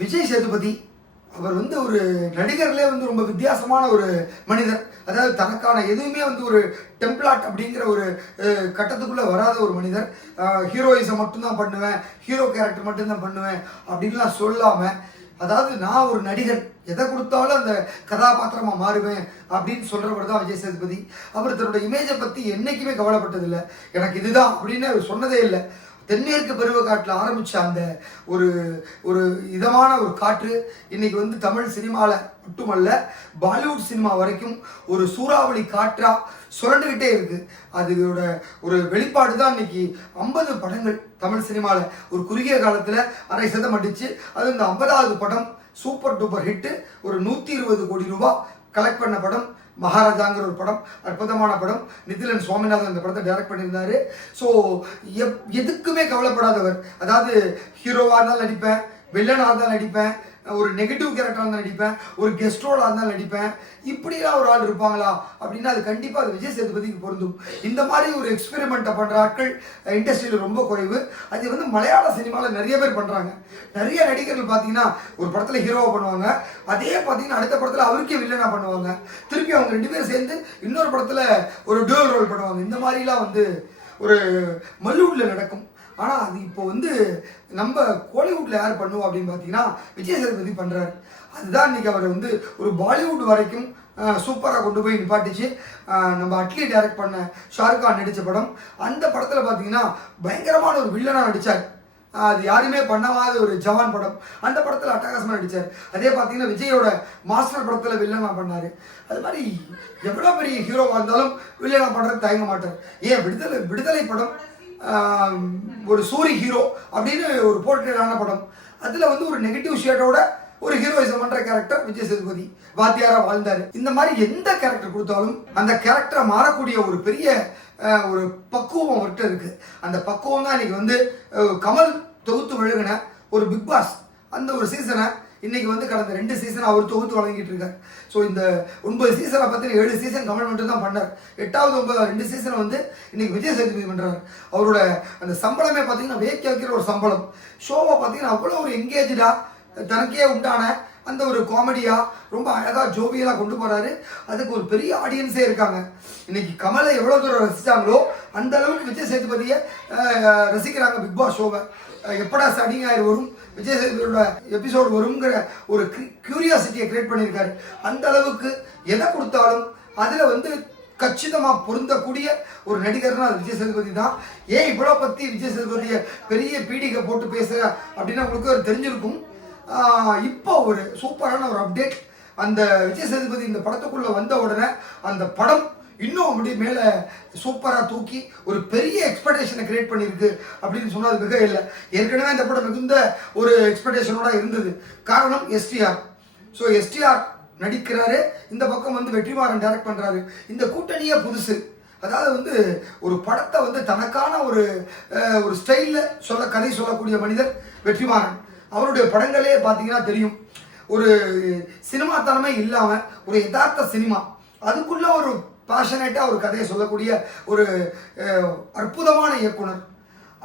விஜய் சேதுபதி அவர் வந்து ஒரு நடிகர்லே வந்து ரொம்ப வித்தியாசமான ஒரு மனிதர். அதாவது தனக்கான எதுவுமே வந்து ஒரு டெம்ப்ளாட் அப்படிங்கிற ஒரு கட்டத்துக்குள்ளே வராத ஒரு மனிதர். ஹீரோயிசம் மட்டும்தான் பண்ணுவேன் ஹீரோ கேரக்டர் மட்டும்தான் பண்ணுவேன் அப்படின்லாம் சொல்லாமல் அதாவது நான் ஒரு நடிகர் எதை கொடுத்தாலும் அந்த கதாபாத்திரமாக மாறுவேன் அப்படின்னு சொல்கிறவர் தான் விஜய் சேதுபதி. அவர் தன்னோட இமேஜை பற்றி என்றைக்குமே கவலைப்பட்டதில்லை. எனக்கு இதுதான் அப்படின்னு அவர் சொன்னதே இல்லை. தென்மேற்கு பருவக்காட்டில் ஆரம்பித்த அந்த ஒரு ஒரு இதமான ஒரு காற்று இன்னைக்கு வந்து தமிழ் சினிமாவில் மட்டுமல்ல பாலிவுட் சினிமா வரைக்கும் ஒரு சூறாவளி காற்றாக சுரண்டுக்கிட்டே இருக்கு. அதோட ஒரு வெளிப்பாடு தான் இன்னைக்கு ஐம்பது படங்கள் தமிழ் சினிமாவில் ஒரு குறுகிய காலத்தில் அரை சதம் அடிச்சு அது இந்த ஐம்பதாவது படம் சூப்பர் டூப்பர் ஹிட்டு ஒரு நூற்றி இருபது கோடி ரூபாய் கலெக்ட் பண்ண படம் மகாராஜாங்கிற ஒரு படம் அற்புதமான படம். நிதிலன் சுவாமிநாதன் அந்த படத்தை டைரக்ட் பண்ணியிருந்தார். ஸோ எப் எதுக்குமே கவலைப்படாதவர். அதாவது ஹீரோவாக இருந்தாலும் நடிப்பேன் வில்லனாக இருந்தாலும் நடிப்பேன். ஒரு நெகட்டிவ் கேரக்டராக இருந்தால் நடிப்பேன் ஒரு கெஸ்ட் ரோலாக இருந்தாலும் நடிப்பேன். இப்படிலாம் ஒரு ஆள் இருப்பாங்களா? அப்படின்னா அது கண்டிப்பாக அது விஜய் சேதுபதிக்கு பொருந்தும். இந்த மாதிரி ஒரு எக்ஸ்பெரிமெண்ட்டை பண்ணுற ஆட்கள் இண்டஸ்ட்ரியில் ரொம்ப குறைவு. அது வந்து மலையாள சினிமாவில் நிறைய பேர் பண்ணுறாங்க நிறைய நடிகர்கள் பார்த்தீங்கன்னா ஒரு படத்தில் ஹீரோவாக பண்ணுவாங்க. அதே பார்த்தீங்கன்னா அடுத்த படத்தில் அவருக்கே வில்லனாக பண்ணுவாங்க. திருப்பி அவங்க ரெண்டு பேரும் சேர்ந்து இன்னொரு படத்தில் ஒரு டூல் ரோல் பண்ணுவாங்க. இந்த மாதிரிலாம் வந்து ஒரு மல்லூட்டில் நடக்கும். ஆனால் அது இப்போ வந்து நம்ம கோலிவுட்டில் யார் பண்ணுவோம் அப்படின்னு பார்த்தீங்கன்னா விஜய் சேதுபதி பண்ணுறாரு அதுதான் இன்னைக்கு அவர் வந்து ஒரு பாலிவுட் வரைக்கும் சூப்பராக கொண்டு போய் நிப்பாட்டிச்சு. நம்ம அட்லி டைரக்ட் பண்ண ஷாருக் கான் நடித்த படம். அந்த படத்தில் பார்த்தீங்கன்னா பயங்கரமான ஒரு வில்லனாக நடித்தார் அது யாருமே பண்ணாத ஒரு ஜவான் படம். அந்த படத்தில் அட்டகாசமாக நடித்தார் அதே பார்த்தீங்கன்னா விஜயோட மாஸ்டர் படத்தில் வில்லனாக பண்ணார். அது மாதிரி எவ்வளோ பெரிய ஹீரோவாக இருந்தாலும் வில்லனாக பண்ணுறது தயங்க மாட்டார். ஏன் விடுதலை விடுதலை படம் ஒரு சூரி ஹீரோ அப்படின்னு ஒரு போர்ட்ரேட்டான படம். அதில் வந்து ஒரு நெகட்டிவ் ஷேடோட ஒரு ஹீரோயிசம் பண்ணுற கேரக்டர் விஜய் சேதுபதி வாத்தியாராக வாழ்ந்தாரு. இந்த மாதிரி எந்த கேரக்டர் கொடுத்தாலும் அந்த கேரக்டரை மாறக்கூடிய ஒரு பெரிய ஒரு பக்குவம் அவர்கிட்ட இருக்குது அந்த பக்குவம் தான் இன்னைக்கு வந்து கமல் தொகுத்து விழுகின ஒரு பிக் பாஸ். அந்த ஒரு சீசனை இன்னைக்கு வந்து கடந்த ரெண்டு சீசன் அவர் தொகுத்து வழங்கிட்டு இருக்கார் ஸோ இந்த ஒன்பது சீசனை பற்றி ஏழு சீசன் கமல் மட்டும் தான் பண்ணார். எட்டாவது ஒன்பது ரெண்டு சீசனை வந்து இன்னைக்கு விஜய் சேதுபதி பண்றாரு. அவரோட அந்த சம்பளமே பார்த்தீங்கன்னா வேக்க வைக்கிற ஒரு சம்பளம். ஷோவை பார்த்தீங்கன்னா அவ்வளோ ஒரு எங்கேஜா தனக்கே உண்டான அந்த ஒரு காமெடியா ரொம்ப அழகா ஜோவியலா கொண்டு போறாரு. அதுக்கு ஒரு பெரிய ஆடியன்ஸே இருக்காங்க. இன்னைக்கு கமலை எவ்வளவு தூரம் ரசிச்சாங்களோ அந்த அளவுக்கு விஜய் சேதுபதியை ரசிக்கிறாங்க பிக் பாஸ் ஷோவை எப்படா ஸ்டடிங் ஆயிரு வரும் விஜய் சேதுபதியோட எபிசோடு வருங்கிற ஒரு கியூரியாசிட்டியை கிரியேட் பண்ணியிருக்காரு. அந்த அளவுக்கு எதை கொடுத்தாலும் அதுல வந்து கச்சிதமாக பொருந்தக்கூடிய ஒரு நடிகர்னா அது விஜய் சேதுபதி தான். ஏன் இவ்வளோ பற்றி விஜய் சேதுபதியை பெரிய பீடிகை போட்டு பேசுகிற அப்படின்னா உங்களுக்கு ஒரு தெரிஞ்சிருக்கும். இப்போ ஒரு சூப்பரான ஒரு அப்டேட் அந்த விஜய் சேதுபதி இந்த படத்துக்குள்ளே வந்த உடனே அந்த படம் இன்னும் அப்படி மேலே சூப்பராக தூக்கி ஒரு பெரிய எக்ஸ்பெக்டேஷனை கிரியேட் பண்ணியிருக்கு அப்படின்னு சொன்னால் அது மிக இல்லை. ஏற்கனவே இந்த படம் மிகுந்த ஒரு எக்ஸ்பெக்டேஷனோட இருந்தது. காரணம் எஸ்டிஆர் ஸோ எஸ்டிஆர் நடிக்கிறாரு. இந்த பக்கம் வந்து வெற்றிமாறன் டைரக்ட் பண்ணுறாரு இந்த கூட்டணியே புதுசு. அதாவது வந்து ஒரு படத்தை வந்து தனக்கான ஒரு ஒரு ஸ்டைலில் சொல்ல கதை சொல்லக்கூடிய மனிதர் வெற்றிமாறன். அவருடைய படங்களே பார்த்தீங்கன்னா தெரியும். ஒரு சினிமாத்தனமே இல்லாமல் ஒரு யதார்த்த சினிமா. அதுக்குள்ள ஒரு பேஷனேட்டாக ஒரு கதையை சொல்லக்கூடிய ஒரு அற்புதமான இயக்குனர்.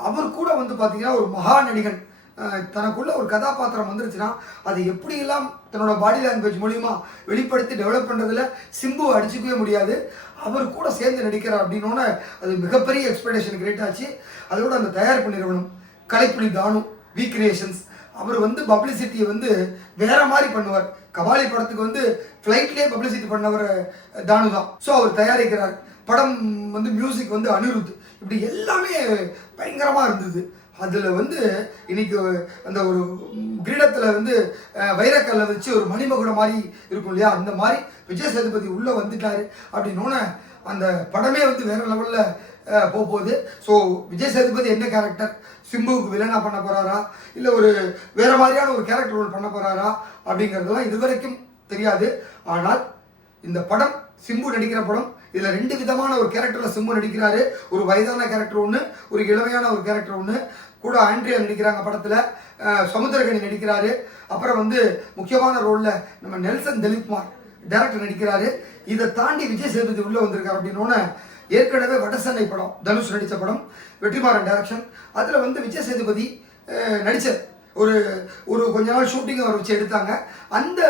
அவர் கூட வந்து பார்த்தீங்கன்னா ஒரு மகா நடிகன். தனக்குள்ள ஒரு கதாபாத்திரம் வந்துருச்சுன்னா அது எப்படியெல்லாம் தன்னோட பாடி லாங்குவேஜ் மூலியமா வெளிப்படுத்தி டெவலப் பண்ணுறதுல சிம்பு அடிச்சுக்கவே முடியாது. அவர் கூட சேர்ந்து நடிக்கிறார் அப்படின்னோட அது மிகப்பெரிய எக்ஸ்பெக்டேஷன் கிரியேட் ஆச்சு. அதோட அந்த தயாரிப்பு நிறுவனம் கலைப்புலி தானு வி கிரியேஷன்ஸ் அவர் வந்து பப்ளிசிட்டியை வந்து வேற மாதிரி பண்ணுவார். கபாலி படத்துக்கு வந்து ஃப்ளைட்லேயே பப்ளிசிட்டி பண்ணவர் தானு தான். ஸோ அவர் தயாரிக்கிறார். படம் வந்து மியூசிக் வந்து அனிருத். இப்படி எல்லாமே பயங்கரமாக இருந்தது. அதில் வந்து இன்னைக்கு அந்த ஒரு கிரீடத்தில் வந்து அஹ், வைரக்கல்லை வச்சு ஒரு மணிமகுடம் மாதிரி இருக்கும் இல்லையா? அந்த மாதிரி விஜய் சேதுபதி உள்ளே வந்துட்டார். அப்படின்னோடனே அந்த படமே வந்து வேற லெவலில் போகுது ஸோ விஜய் சேதுபதி என்ன கேரக்டர் சிம்புவுக்கு வில்லனா பண்ண போகிறாரா இல்லை ஒரு வேறு மாதிரியான ஒரு கேரக்டர் ரோல் பண்ண போகிறாரா அப்படிங்கிறதுலாம் இது இதுவரைக்கும் தெரியாது. ஆனால் இந்த படம் சிம்பு நடிக்கிற படம் இதில் ரெண்டு விதமான ஒரு கேரக்டரில் சிம்பு நடிக்கிறாரு. ஒரு வயதான கேரக்டர் ஒன்று ஒரு இளமையான ஒரு கேரக்டர் ஒன்று கூட ஆண்ட்ரியா நடிக்கிறாங்க படத்தில். அஹ், சமுத்திரகனி நடிக்கிறாரு. அப்புறம் வந்து முக்கியமான ரோலில் நம்ம நெல்சன் திலீப்குமார் டேரக்டர் நடிக்கிறாரு. இதை தாண்டி விஜய் சேதுபதி உள்ளே வந்திருக்காரு அப்படின்னோடனே ஏற்கனவே வடசென்னை படம் தனுஷ் நடித்த படம் வெற்றிமாறன் டைரக்ஷன் அதில் வந்து விஜய் சேதுபதி நடித்தது ஒரு ஒரு கொஞ்ச நாள் ஷூட்டிங் அவர் வச்சு எடுத்தாங்க. அந்த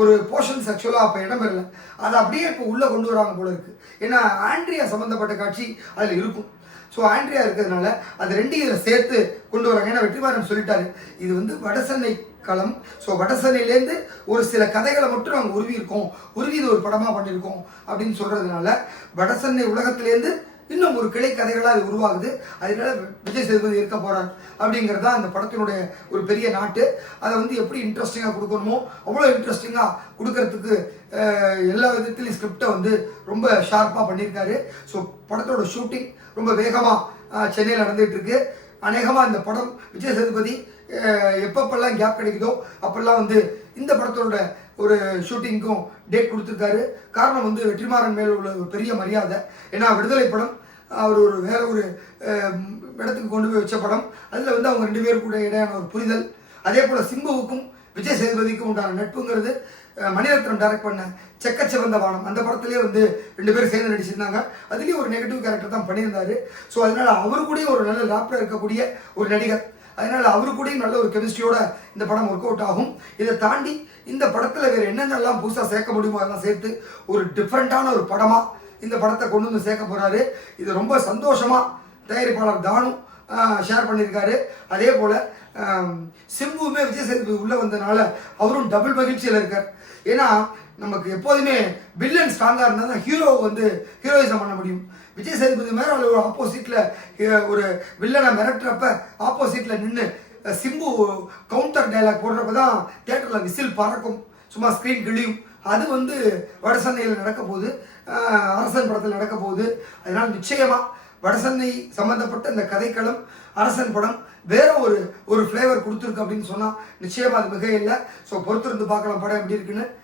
ஒரு போர்ஷன்ஸ் ஆக்சுவலாக அப்போ இடம்பெறல அதை அப்படியே இப்போ உள்ளே கொண்டு வராங்க போல இருக்குது ஏன்னா ஆண்ட்ரியா சம்மந்தப்பட்ட காட்சி அதில் இருக்கும். ஸோ ஆண்ட்ரியா இருக்கிறதுனால அது ரெண்டையும் இதில் சேர்த்து கொண்டு வராங்க. ஏன்னா வெற்றிமாறன் சொல்லிட்டாரு இது வந்து வடசென்னை களம். ஸோ வடசலையிலேருந்து ஒரு சில கதைகளை மட்டும் நாங்கள் உருவியிருக்கோம். உருவி இது ஒரு படமாக பண்ணியிருக்கோம் அப்படின்னு சொல்கிறதுனால வடசென்னை உலகத்திலேருந்து இன்னும் ஒரு கிளை கதைகளாக அது உருவாகுது. அதனால விஜய் சேதுபதி இருக்க போகிறார் அப்படிங்கிறது தான் அந்த படத்தினுடைய ஒரு பெரிய நாட்டு. அதை வந்து எப்படி இன்ட்ரெஸ்டிங்காக கொடுக்கணுமோ அவ்வளோ இன்ட்ரெஸ்டிங்காக கொடுக்கறதுக்கு எல்லா விதத்துலையும் ஸ்கிரிப்டை வந்து ரொம்ப ஷார்ப்பாக பண்ணியிருக்காரு. ஸோ படத்தோட ஷூட்டிங் ரொம்ப வேகமாக சென்னையில் நடந்துகிட்டு இருக்கு. அநேகமாக இந்த படம் விஜய் சேதுபதி எப்பப்பெல்லாம் கேப் கிடைக்குதோ அப்பெல்லாம் வந்து இந்த படத்தோட ஒரு ஷூட்டிங்க்கும் டேட் கொடுத்துருக்காரு. காரணம் வந்து வெற்றிமாறன் மேல் உள்ள ஒரு பெரிய மரியாதை. ஏன்னா விடுதலை படம் அவர் ஒரு வேற ஒரு இடத்துக்கு கொண்டு போய் வச்ச படம். அதில் வந்து அவங்க ரெண்டு பேருக்குள்ள இடையான ஒரு புரிதல். அதே போல் சிம்புவுக்கும் விஜய் சேதுபதிக்கும் உண்டான நட்புங்கிறது மணிரத்னம் டைரக்ட் பண்ண செக்கச்சிவந்த வானம். அந்த படத்துலேயே வந்து ரெண்டு பேரும் சேர்ந்து நடிச்சிருந்தாங்க. அதுலேயும் ஒரு நெகட்டிவ் கேரக்டர் தான் பண்ணியிருந்தாரு. ஸோ அதனால் அவரு கூடயும் ஒரு நல்ல லாப்பில் இருக்கக்கூடிய ஒரு நடிகர். அதனால் அவரு கூட நல்ல ஒரு கெமிஸ்ட்ரியோட இந்த படம் ஒர்க் அவுட் ஆகும். இதை தாண்டி இந்த படத்தில் வேறு என்னென்னலாம் புதுசாக சேர்க்க முடியுமோ அதெல்லாம் சேர்த்து ஒரு டிஃப்ரெண்ட்டான ஒரு படமாக இந்த படத்தை கொண்டு வந்து சேர்க்க போகிறாரு இது ரொம்ப சந்தோஷமாக தயாரிப்பாளர் தானும் ஷேர் பண்ணியிருக்காரு. அதே போல் சிம்புவுமே விஜய் சேதுபதி உள்ளே வந்ததுனால அவரும் டபுள் மகிழ்ச்சியில் இருக்கார். ஏன்னா நமக்கு எப்போதுமே வில்லன் ஸ்ட்ராங்காக இருந்தால் தான் ஹீரோ வந்து ஹீரோயிசம் பண்ண முடியும். விஜய் சேதுபதி மேலே ஒரு ஆப்போசிட்டில் ஒரு வில்லனை மிரட்டுறப்ப ஆப்போசிட்டில் நின்று சிம்பு கவுண்டர் டைலாக் போடுறப்ப தான் தேட்டரில் விசில் பறக்கும். சும்மா ஸ்க்ரீன் கிழியும். அது வந்து வடசென்னையில் நடக்க போகுது. அரசன் படத்தில் நடக்க போகுது. அதனால் நிச்சயமாக வடசென்னை சம்மந்தப்பட்ட இந்த கதைக்களம் அரசன் படம் வேற ஒரு ஒரு ஃப்ளேவர் கொடுத்துருக்கு அப்படின்னு சொன்னால் நிச்சயமாக அது மிக இல்லை ஸோ பொறுத்திருந்து பார்க்கலாம் படம் எப்படி இருக்குன்னு.